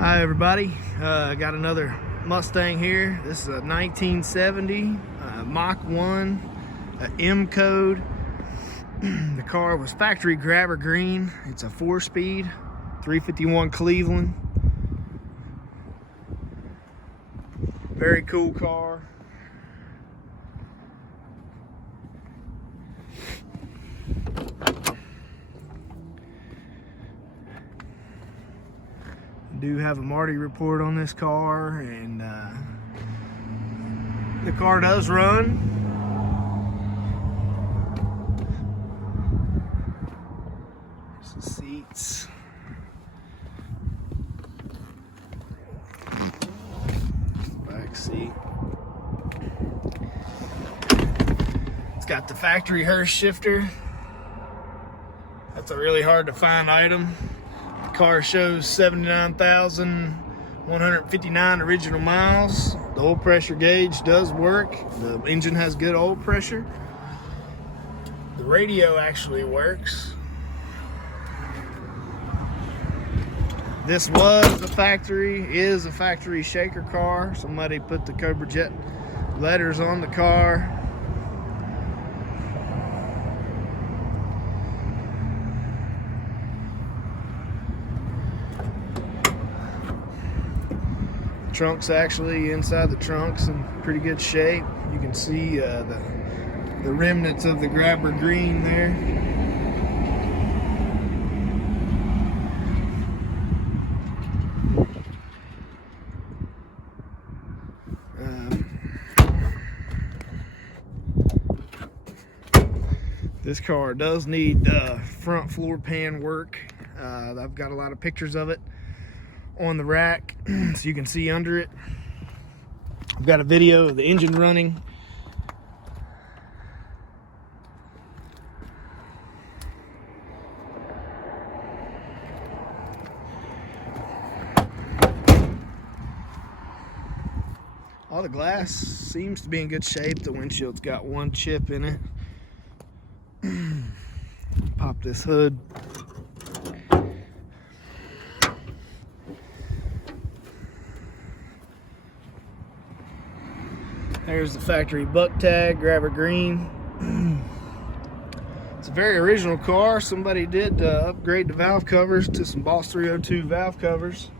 Hi everybody, I got another Mustang here. This is a 1970 Mach 1 M code. The car was factory grabber green. It's a 4-speed 351 Cleveland. Very cool car. Do have a Marty report on this car, and the car does run. There's the seats. Back seat. It's got the factory Hurst shifter. That's a really hard to find item. Car shows 79,159 original miles. The oil pressure gauge does work. The engine has good oil pressure. The radio actually works. This is a factory shaker car. Somebody put the Cobra Jet letters on the car. Trunk's actually inside the trunk's in pretty good shape. You can see the remnants of the grabber green there. This car does need front floor pan work. I've got a lot of pictures of it on the rack so you can see under it. I've got a video of the engine running. All the glass seems to be in good shape. The windshield's got one chip in it. Pop this hood. There's the factory buck tag, grabber green. It's a very original car. Somebody did upgrade the valve covers to some Boss 302 valve covers.